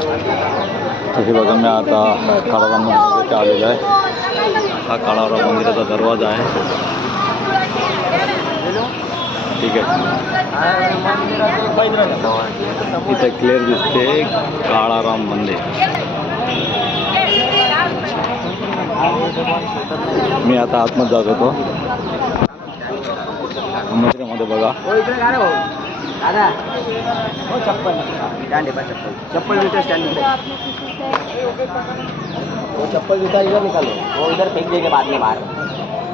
तर हे बघा मी आता काळाराम मंदिरात आलेलो आहे हा काळाराम मंदिराचा दरवाज़ा आहे ठीक आहे इथे क्लिअर दिसते काळाराम मंदिर। मी आता आतमध्ये जात होतो मंदिरामध्ये बघा हो दादा हो चप्पल। स्टँड आहे चप्पल। चप्पल जूता स्टैंड वो चप्पल जूता इधर निकालो। वो इधर फेंक देंगे बाद में बाहर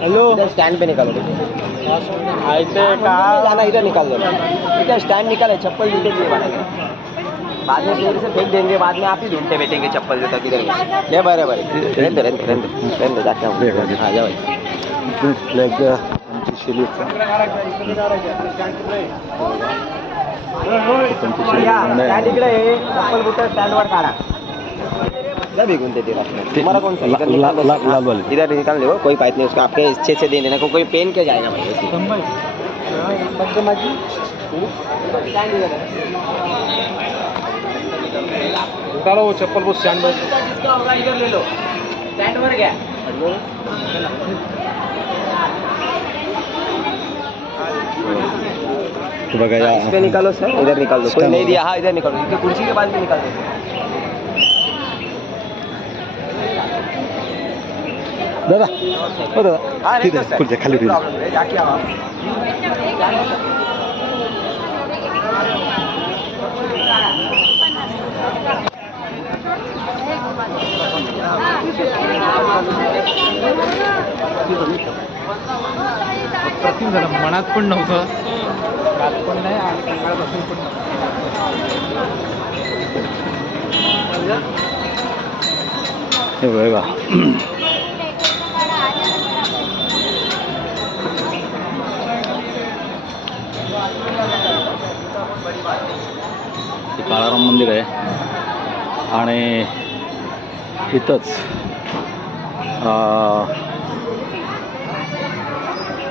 हेलो? इधर स्टैंड पे निकालो ऐसे कहा जाना इधर निकाल दो। इधर स्टैंड निकाले चप्पल जूते दिए बनेंगे बाद में फिर से फेंक देंगे बाद में आप ही ढूंढते बैठेंगे चप्पल जूता किधर ले बरे बरे रहने दो रहने दो रहने दो। रहने दो जाते. हैं। हाँ जाओ। भाई. आमची शिलीचा इधर निकाल दो ला- कोई बात नहीं उसको. आपके अच्छे से दे देना को कोई पेन के जाएगा भाई. है। उतारो वो चप्पल वो स्टैंड पर जिसका होगा इधर ले लो. स्टैंड पर गया हे बघा या इस पे निकालो सर इधर निकाल दो. कोई नहीं। दिया. हाँ इधर निकालो इनके कुर्सी के पास भी निकाल दो. दादा हो दादा हाँ ठीक आहे खुर्च्या खाली है। प्रतिम झालं मनात पण नव्हतं. काल पण नाही आणि सकाळपासून पण नव्हतं हे बघा. हे काळाराम मंदिर आहे. आणि इथंच अं,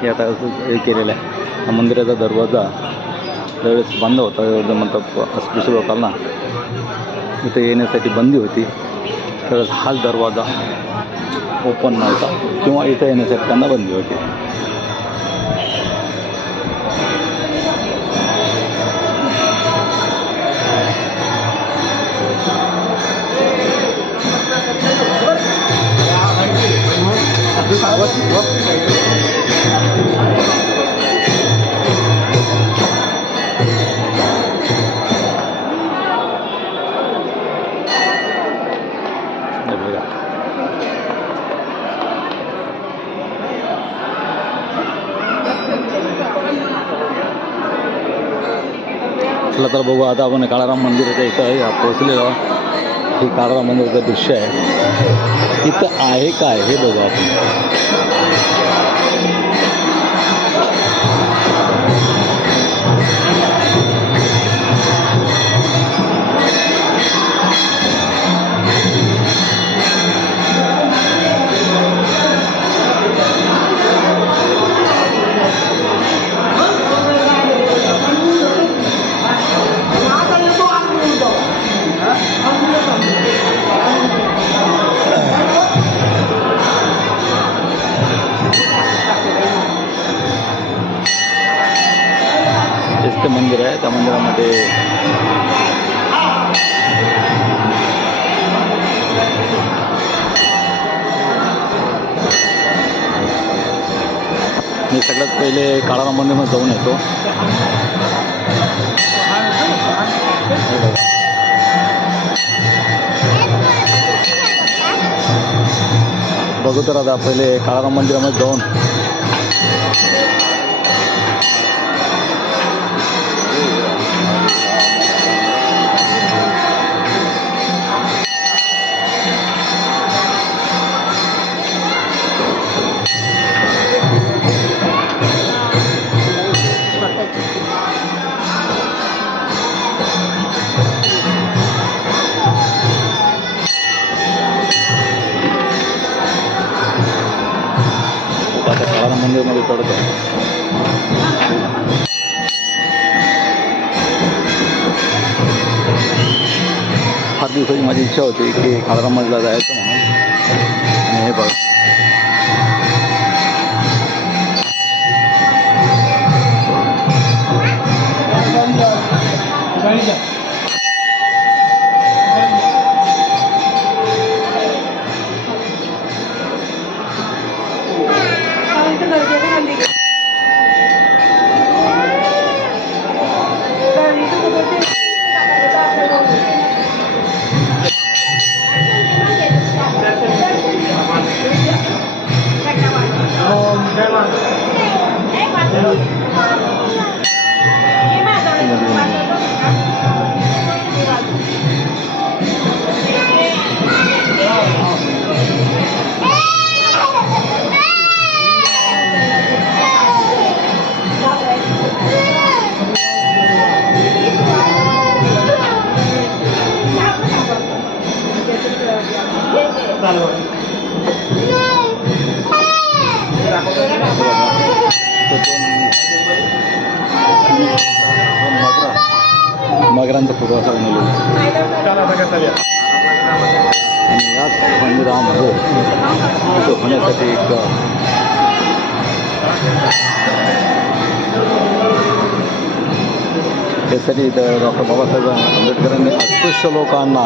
हे आता हे केलेलं आहे. हा मंदिराचा दरवाजा त्यावेळेस बंद होता. म्हणतात अस्पृश्य लोकांना. इथं येण्यासाठी बंदी होती. त्यावेळेस हाच दरवाजा ओपन नव्हता. किंवा इथं येण्यासाठी त्यांना बंदी होती. हे. चला तर बघू आता आपण काळाराम मंदिराच्या इथं पोचलेलो हे काळाराम मंदिराचं दृश्य आहे. इथं आहे काय हे बघू आपण. मी सगळ्यात पहिले काळाराम मंदिरमध्ये जाऊन येतो. बघू तर आता पहिले काळाराम मंदिरामध्ये जाऊन काळाराम मंदिरमध्ये चढतो हा दिवसाची माझी इच्छा होती की काळरामाला जायचं म्हणून आणि हे बघ मगरांचा फोटो असा बनवलेला आणि याच मंदिरामध्ये तिथं होण्यासाठी एक त्यासाठी इथं डॉक्टर बाबासाहेब आंबेडकरांनी अस्पृश्य लोकांना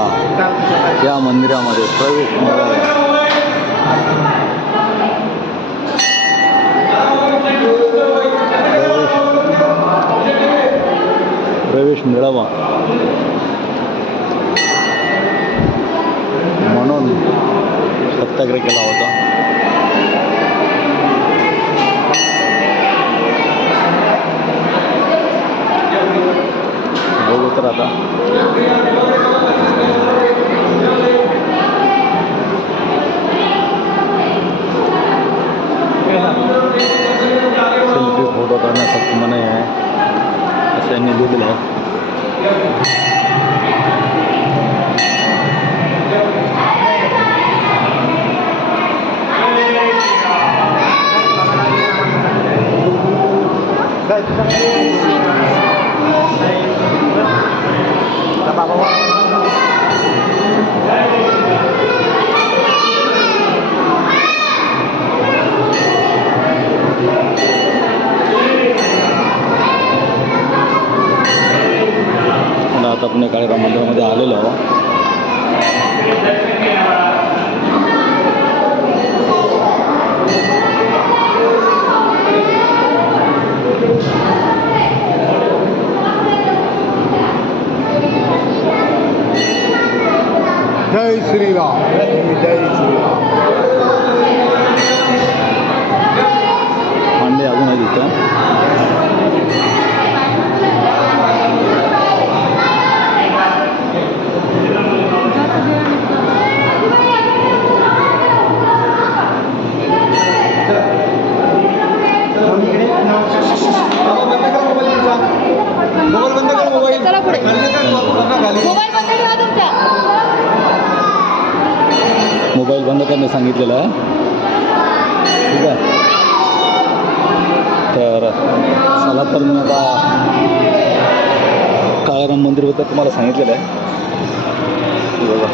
या मंदिरामध्ये प्रवेश मिळावा प्रवेश प्रवेश मिळावा म्हणून सत्याग्रह केला होता बघू तर जय श्रीराम जय श्रीराम पांडे अजून आहे तिथं मोबाईल बंद कर मोबाईल चला पुढे. खाली मोबाईल बंद ठेवा तुमचा मोबाईल बंद करणं सांगितलेलं आहे. ठीक आहे. तर चला तर मी आता काळाराम मंदिरबद्दल तुम्हाला सांगितलेलं आहे. बघा.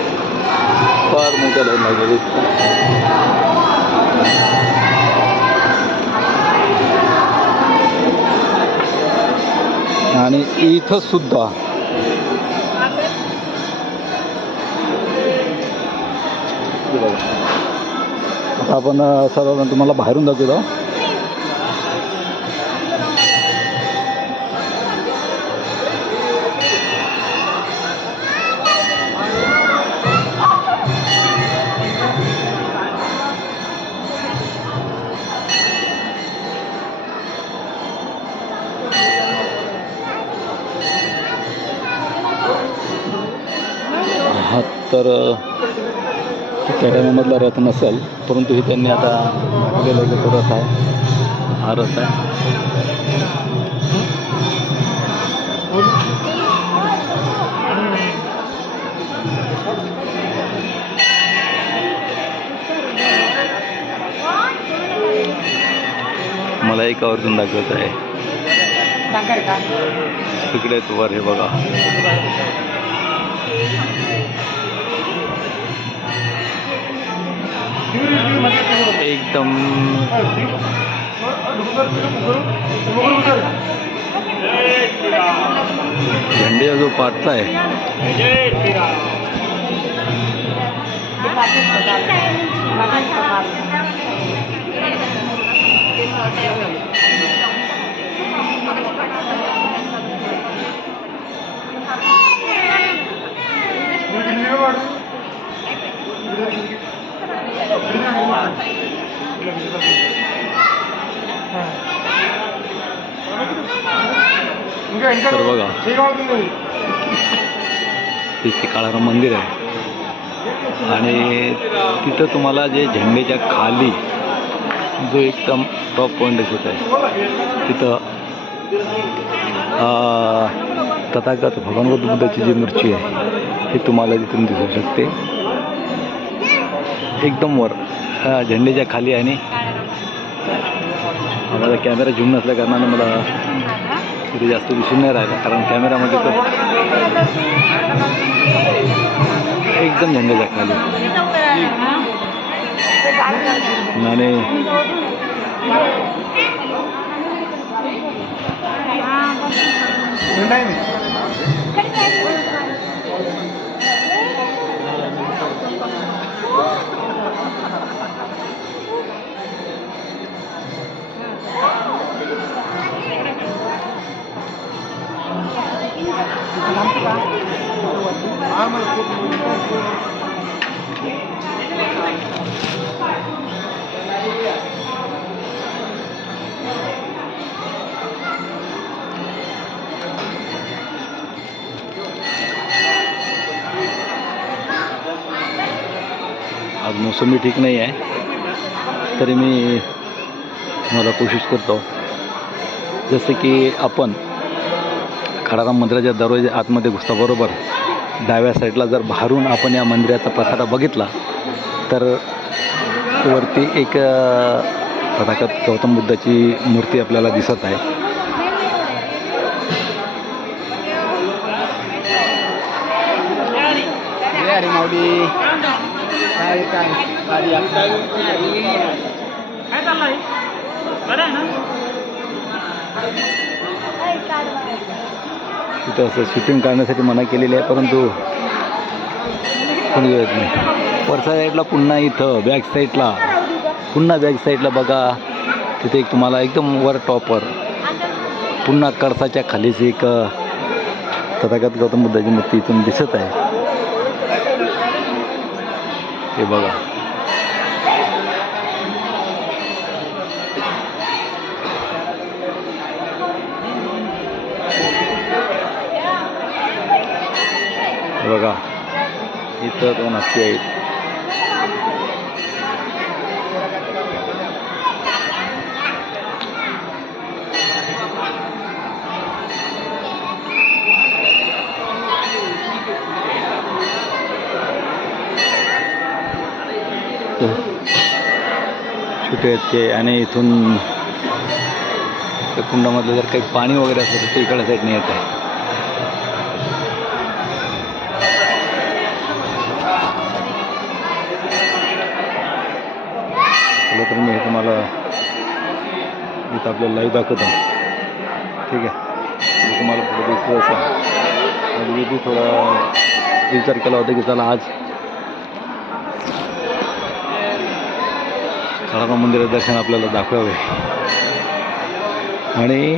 फार मोठं लाईन लागलेली आणि इथं आता आपण साधारण तुम्हाला बाहेरून दाखवतो. हा तर टायमामधला रथ नसेल परंतु हे त्यांनी आता दाखवलेलं की तो रथ आहे. हा रथ आहे. मला एकावरतून दाखवत आहे. सगळ्यात वर हे बघा. एकदम झेंडे जो पाठचा आहे तर बघा. तिथे काळाराम मंदिर आहे. आणि तिथं तुम्हाला जे झेंडेच्या खाली जो एकदम टॉप पॉईंट दिसत आहे तिथं तथागत भगवंत बुद्धाची जी मूर्ती आहे ती तुम्हाला तिथून दिसू शकते. एकदम वर. झेंडेच्या खाली आणि माझा कॅमेरा झूम नसल्या कारणाने मला तिथे जास्त दिसून नाही राहिला कारण कॅमेरामध्ये तर एकदम झेंडेच्या खाली. आणि आज मोसमी ठीक नाही आहे तरी मी मला कोशिश करतो. जसं की आपण खडाराम मंदिराच्या दरवाजा आतमध्ये घुसताबरोबर डाव्या साईडला जर बाहेरून आपण या मंदिराचा पसारा बघितला तर वरती एक अ, तथागत गौतम बुद्धाची मूर्ती आपल्याला दिसत आहे. माऊली. काय काय? गाडी तिथं असं शूटिंग काढण्यासाठी मना केलेली आहे परंतु कोणी येत नाही. वरच्या साईडला पुन्हा इथं बॅक साईडला पुन्हा बॅक साईडला बघा. तिथे एक तुम्हाला एकदम वर टॉपवर पुन्हा कळसाच्या खालीच एक तथागत गौतम बुद्धाची मूर्ती इथून दिसत आहे. हे बघा. बघा. इथं दोन हत्ती आहेत. छोटे आहेत ते आणि इथून त्या कुंडामधलं जर काही पाणी वगैरे असेल तर ते इकडच्या साईडने येत आहे. तर मी हे तुम्हाला इथं आपल्याला लाईव्ह दाखवतो. ठीक आहे. मी तुम्हाला पुढे दिसलं असं. मी बी थोडा विचार केला होता की चला आज काळाराम मंदिरात दर्शन आपल्याला दाखवावे. आणि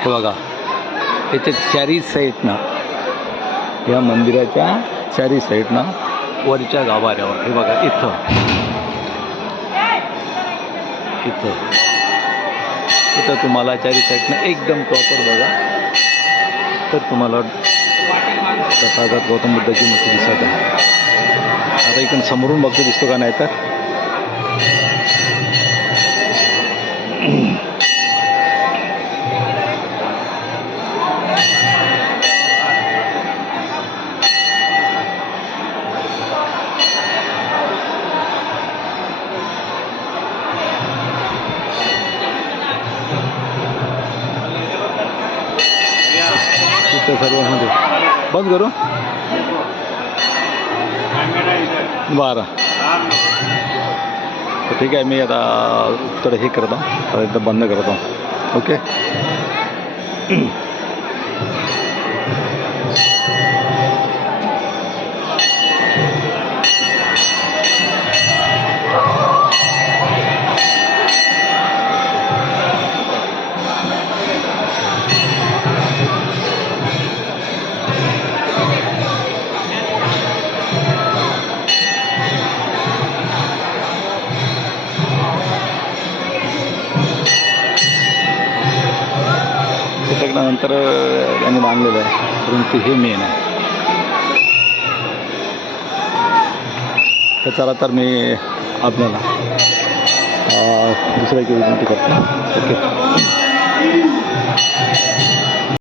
हे बघा त्याच्या चारी साईडनं या मंदिराच्या चारी साईडनं वरच्या गाभाऱ्यावर हे बघा इथं. इथं. इथं तुम्हाला चारी साईडनं एकदम प्रॉपर बघा. तर तुम्हाला तथागत गौतम बुद्धाची मूर्ती दिसत आहे. आता इकडून समोरून बघतो दिसतो का नाही तर. त्या सर्वांमध्ये बंद करू? बरं. ठीक आहे मी आता थोडं हे करतो एकदा बंद करतो. ओके? नंतर त्यांनी बांधलेलं आहे. परंतु हे मेन आहे. तर चला तर मी आपल्याला दुसऱ्या विनंती करतो ओके.